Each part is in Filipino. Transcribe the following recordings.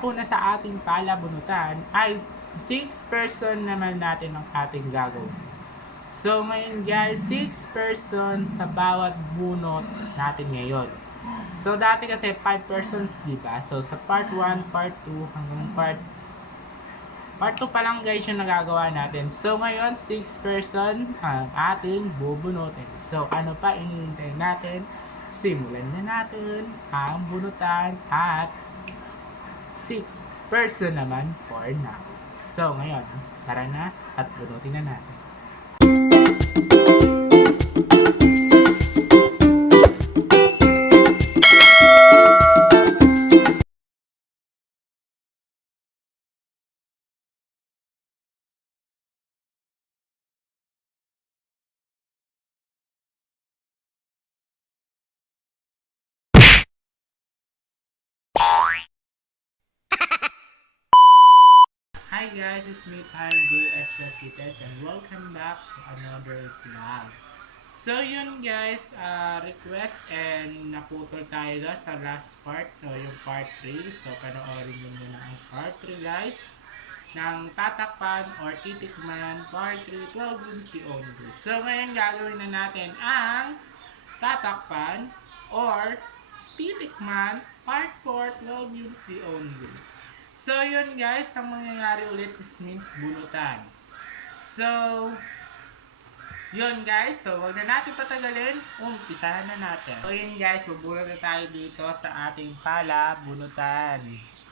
una sa ating palabunutan ay 6 person naman natin ang ating gagawin. So ngayon guys, 6 persons sa bawat bunot natin ngayon. So dati kasi 5 persons, di ba? So sa part 1, part 2 hanggang part 2 pa lang guys yung nagagawa natin. So ngayon, 6 person ang ating bubunutin. So ano pa inihintay natin? Simulan na natin ang bunutan at 6 person naman for now. So ngayon, tara na at bunutin na natin. Hi guys, it's me Tyler J.S. Resites and welcome back to another vlog. So yun guys, request and naputol tayo sa last part, yung part 3. So panoorin nyo muna ang part 3 guys ng tatakpan or titikman part 3, 12 wins the only. So ngayon gagawin na natin ang tatakpan or titikman part 4, 12 wins the only. So yun guys, ang mangyayari ulit is means bunutan. So yun guys, so wag na natin patagalin, umpisahan na natin. So yun guys, bubunot na tayo dito sa ating palabunutan.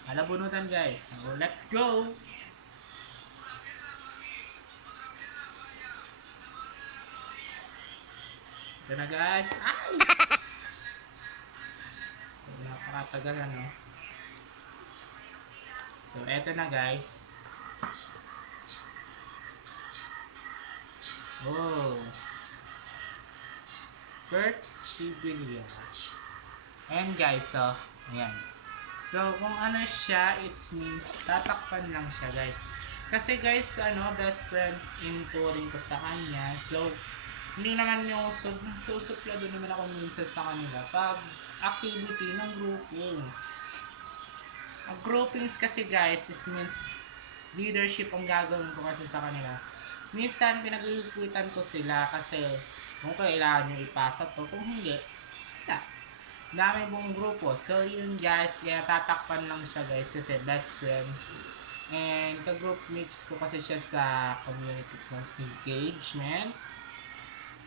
Palabunutan guys, so let's go! Ito na guys, ay! So napakatagal ano. So eto na guys. Oh. Kurt Sibilia. And guys, so ayan. So kung ano siya, it means tatakpan lang siya guys. Kasi guys, best friends in touring ko sa kanya. So hindi naman yung susuplado naman ako minsan sa kanila pag activity ng groupings. Ang groupings kasi guys is means leadership ang gagawin ko kasi sa kanila. Minsan pinag-iipuitan ko sila kasi kung kailangan nyo ipasa to, kung hindi, wala. Dami pong grupo. So yun guys, kaya tatakpan lang siya guys kasi best friend. And ka-group mates ko kasi siya sa community engagement.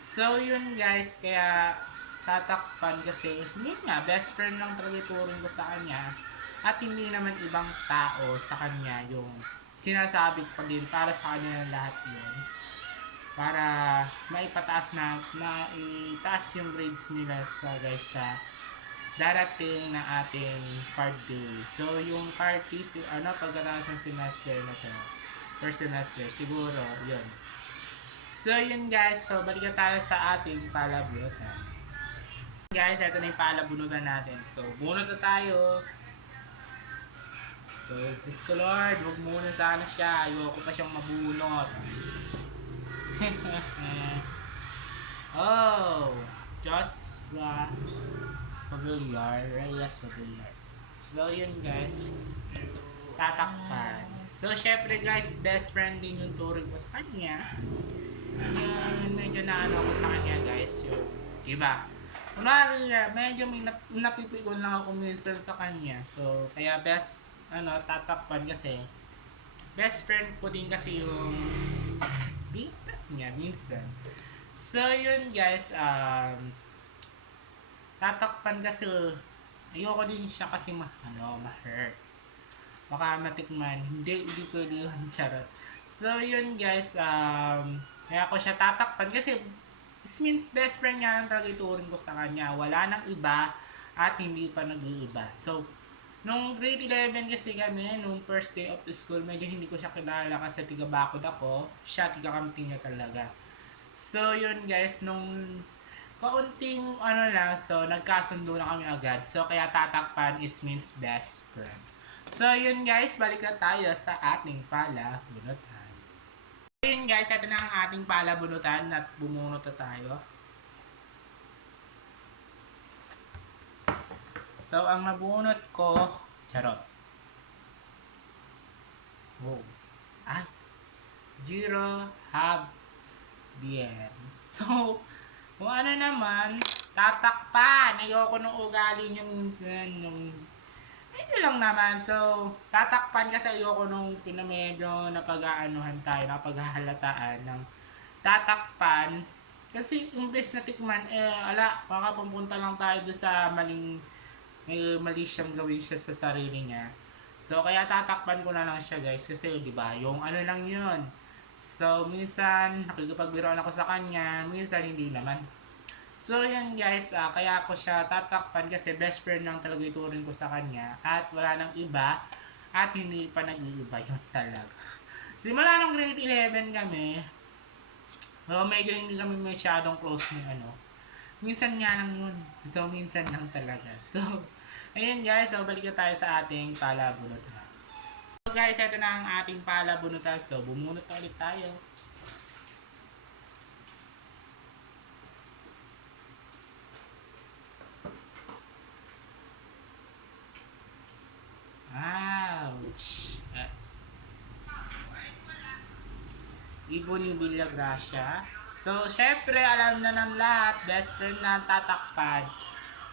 So yun guys, kaya tatakpan kasi yun nga, best friend lang talaga ituring ko sa kanya. At hindi naman ibang tao sa kanya yung sinasabi ko din para sa kanya ng lahat yun. Para maipataas yung grades nila sa guys sa darating na ating card day. So yung card is pagkatapos ng semester na to. First semester, siguro, yun. So yun guys, so balik tayo sa ating palabunutan. Guys, ito na yung palabunutan natin. So bunot na tayo. So, Diyos ko Lord, huwag muna sana siya. Ayoko pa siyang mabunot. Oh, Joshua Paviliar, Reyes Paviliar. So, yun guys. Tatakpan. So, syempre guys, best friend din yung turing ko sa kanya. Yan, medyo naano ako sa kanya guys. Yung, diba? Kunwari, medyo may napipikon lang ako minsan sa kanya. So, kaya tatakpan kasi best friend ko din kasi yung bitat niya minsan. So yun guys, tatakpan kasi ayoko din siya kasi ma-hurt. Baka matikman, hindi pwede yun, charot. So yun guys, kaya ko siya tatakpan kasi it means best friend nga talaga ituring ko sa kanya. Wala nang iba at hindi pa nag-iiba. So nung grade 11 kasi kami, nung first day of the school, medyo hindi ko siya kilala kasi tiga-bakod ako. Siya, tiga-kamting niya talaga. So, yun guys, nung kaunting so, nagkasundo na kami agad. So, kaya tatakpan is means best friend. So, yun guys, balik na tayo sa ating palabunutan. So, yun guys, ito na ang ating palabunutan at bumunot na tayo. So, ang nabunot ko, charot. Oh. Ah, Jiro have bien. So, kung ano naman, tatakpan. Ayoko nung ugali nyo minsan. Yung, medyo lang naman. So, tatakpan kasi ayoko nung pinamedyo na pag-aanuhan tayo, na paghahalataan ng tatakpan. Kasi imbes na tikman, baka pumunta lang tayo doon sa mali siyang gawin siya sa sarili niya. So, kaya tatakpan ko na lang siya guys. Kasi, di ba, yung ano lang yun. So, minsan, nakikipagbiroan ako sa kanya. Minsan, hindi naman. So, yan guys. Kaya ako siya tatakpan kasi best friend lang talaga ituring ko sa kanya. At wala nang iba. At hindi pa nag-iiba yun talaga. Simula nung grade 11 kami, medyo hindi kami masyadong close ng ano. Minsan nga lang yun. So, minsan lang talaga. So, ayun guys. So, balik na tayo sa ating palabunutan. So guys, ito na ang ating palabunutan. So, bumunot na ulit tayo. Ouch! Ibon yung Villagracia. So, syempre, alam na ng lahat, best friend na tatakpan.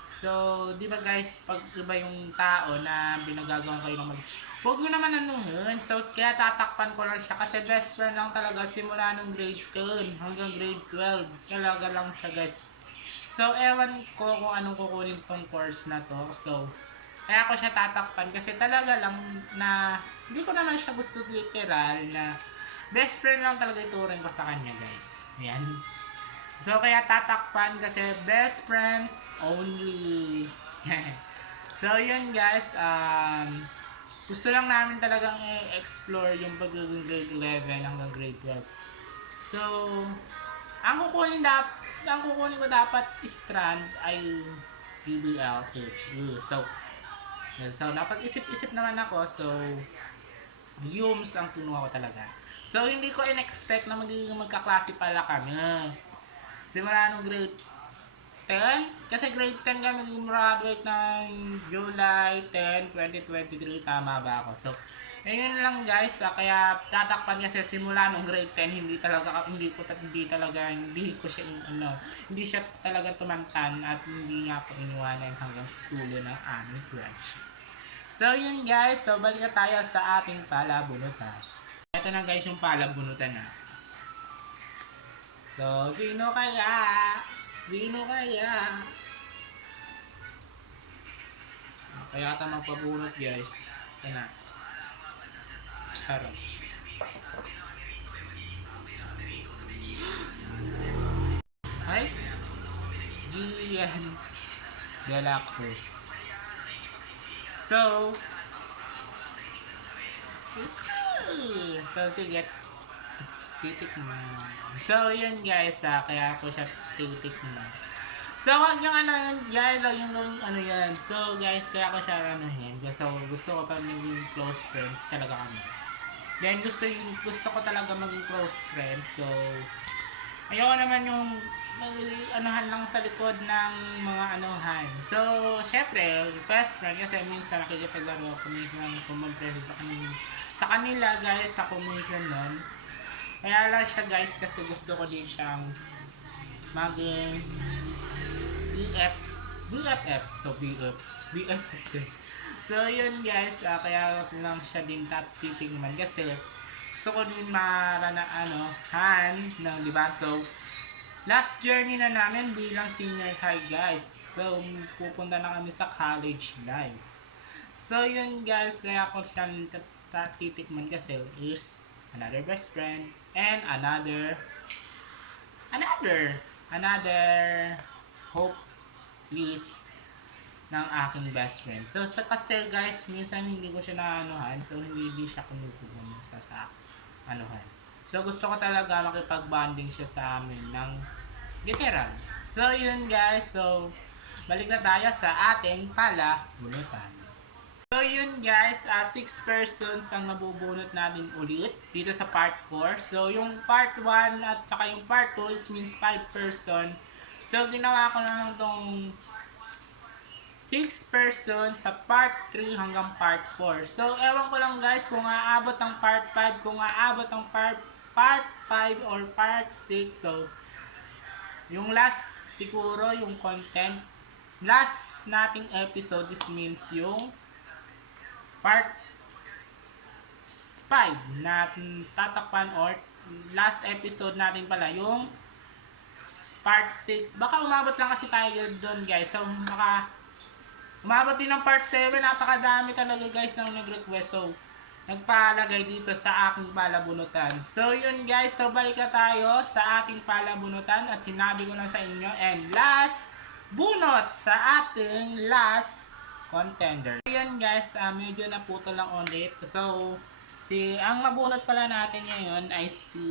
So, di ba guys, pag iba yung tao na binagagawan kayo ng huwag nyo naman anuhin. So, kaya tatakpan ko lang siya kasi best friend lang talaga simula nung grade 10 hanggang grade 12. Talaga lang siya guys. So, ewan ko kung anong kukunin tong course na to. So, kaya ako siya tatakpan kasi talaga lang na hindi ko naman siya gusto literal na best friend lang talaga ituring ko sa kanya guys. Ayan. So, kaya tatakpan kasi best friends only. So, yun guys. Gusto lang namin talagang i-explore yung pagiging grade 11 hanggang grade 12. So, ang kukunin ko dapat strand ay BBLH. So, dapat isip-isip naman ako. So, Humes ang kinuha ko talaga. So, hindi ko in-expect na magkaklase pala kami. Simula nung grade 10, kasi grade 10 kami gumraduate ng July 10, 2023, tama ba ako? So, ayun lang guys, kaya tatakpan kasi simula nung grade 10, hindi siya talaga tumantan at hindi nga ako iniwanan hanggang tulo ng aming friendship. So, yun guys, so balik na tayo sa ating palabunutan. Ito na guys yung palabunutan na. So, sino kaya? Sino kaya? Kaya ata magpabunot guys. Ito na. Charot. Ay? Gian de la Cruz. So, sige. Titikman. So, yun guys, kaya ako siya titikman. So, wag yung ano yun, guys, wag yung ano yan. So, guys, kaya ako siya anuhin. So, gusto ko pa maging close friends talaga kami. Then, gusto ko talaga maging close friends. So, ayoko naman yung anuhan lang sa likod ng mga anuhan. So, syempre, best friend kasi minsan nakikipaglaro ako, minsan kumampreso sa kanila guys, ako minsan nun. Kaya lang siya guys kasi gusto ko din siyang maging BFF. So, BFF guys. So, yun guys, kaya lang siya din titingnan kasi gusto ko din han ng diba? So, last journey na namin bilang senior high guys. So, pupunta na kami sa college life. So, yun guys, kaya ako siya titikman kasi is another best friend and another hope list ng aking best friend. So, kasi guys, minsan hindi ko siya naanuhan. So, hindi siya kumukuha sa anuhan. So, gusto ko talaga makipag-bonding siya sa amin ng literal. So, yun guys. So, balik na tayo sa ating palabunutan. So, yun guys. 6 persons ang nabubunot natin ulit dito sa part 4. So, yung part 1 at saka yung part 2 means 5 person. So, ginawa ko na lang tong 6 persons sa part 3 hanggang part 4. So, ewan ko lang guys kung aabot ang part 5, kung aabot ang part 5 or part 6. So, yung last siguro, yung content, last nating episode is means yung part 5 natin tatakpan or last episode natin pala yung part 6. Baka umabot lang kasi tayo doon guys. So, umabot din ng part 7. Napakadami talaga guys na nag-request. So, nagpalagay dito sa aking palabunutan. So, yun guys. So, balik na tayo sa ating palabunutan. At sinabi ko na sa inyo. And last bunot sa ating last contender. So, yun guys. Medyo naputol lang ulit. So, ang mabunot pala natin ngayon ay si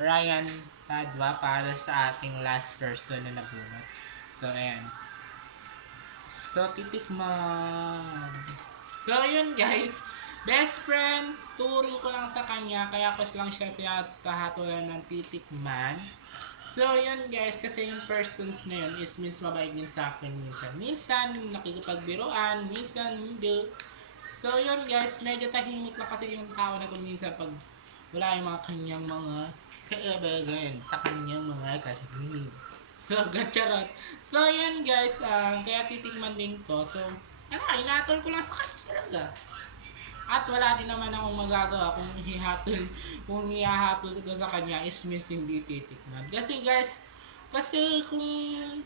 Ryan Padua para sa ating last person na nabunot. So, ayan. So, titikman. So, yun guys. Best friends, turing ko lang sa kanya. Kaya ko lang siya kahatulan ng titikman. So, yun guys. Kasi yung persons na yun is means mabait din sa akin minsan. Minsan, nakikipagbiruan. Minsan, hindi. So, yun guys. Medyo tahimik lang kasi yung tao na kung minsan pag wala yung mga kanyang mga kaibigan sa kanyang mga kaibigan. So, gacharot. So, yun guys, kaya titikman din to. So, inatol ko lang sa kanya talaga. At wala din naman akong magagawa kung ihahatol ito sa kanya is means hindi titikman. Kasi guys, kung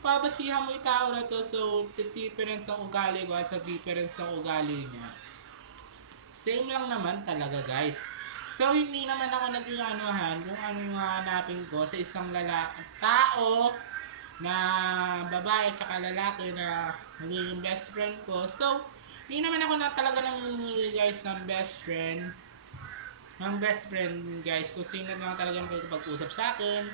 pabasihan mo yung tao na to, so, difference ng ugali ko sa difference ng ugali niya. Same lang naman talaga guys. So, hindi naman ako nag-anuhan kung ano yung hahanapin ko sa isang tao na babae at lalaki na magiging best friend ko. So, hindi naman ako talaga nangingi guys ng best friend. Ng best friend guys. Kung sino na talaga pag-usap sa akin,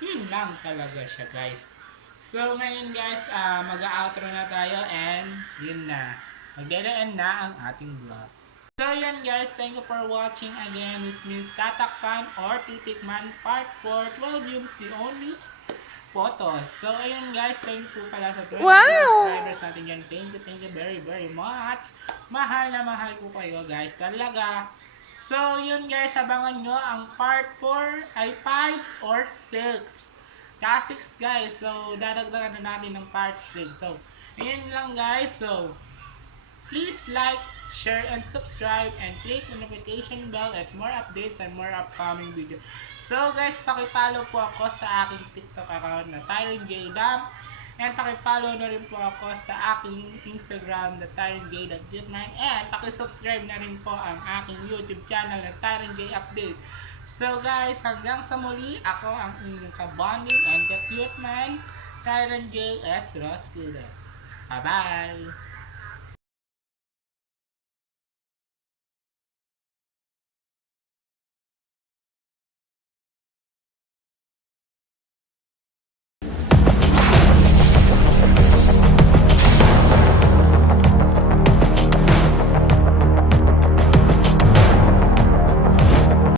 yun lang talaga siya guys. So, ngayon guys, mag-outro na tayo and yun na. Mag-end na ang ating vlog. So yun guys, thank you for watching again. This means Tatakpan or Titikman Part 4, 12 views, the only photos. So ayun guys, thank you pala sa 20 subscribers natin dyan. Thank you very very much. Mahal na mahal ko kayo guys, talaga. So yun guys, abangan nyo ang Part 4 ay 5 or 6. Kaya 6 guys, so dadagdagan na natin ng Part 6. So ayun lang guys, so please like, share, and subscribe, and click the notification bell at more updates and more upcoming video. So guys, pakipollow po ako sa aking TikTok account na Tyron J. Dam, and pakipollow na rin po ako sa aking Instagram na TyronJ.9, and pakisubscribe na rin po ang aking YouTube channel na Tyron J Update. So guys, hanggang sa muli, ako ang inyong kabonding and the cute man, Tyron J. S. Roscudas. Bye-bye!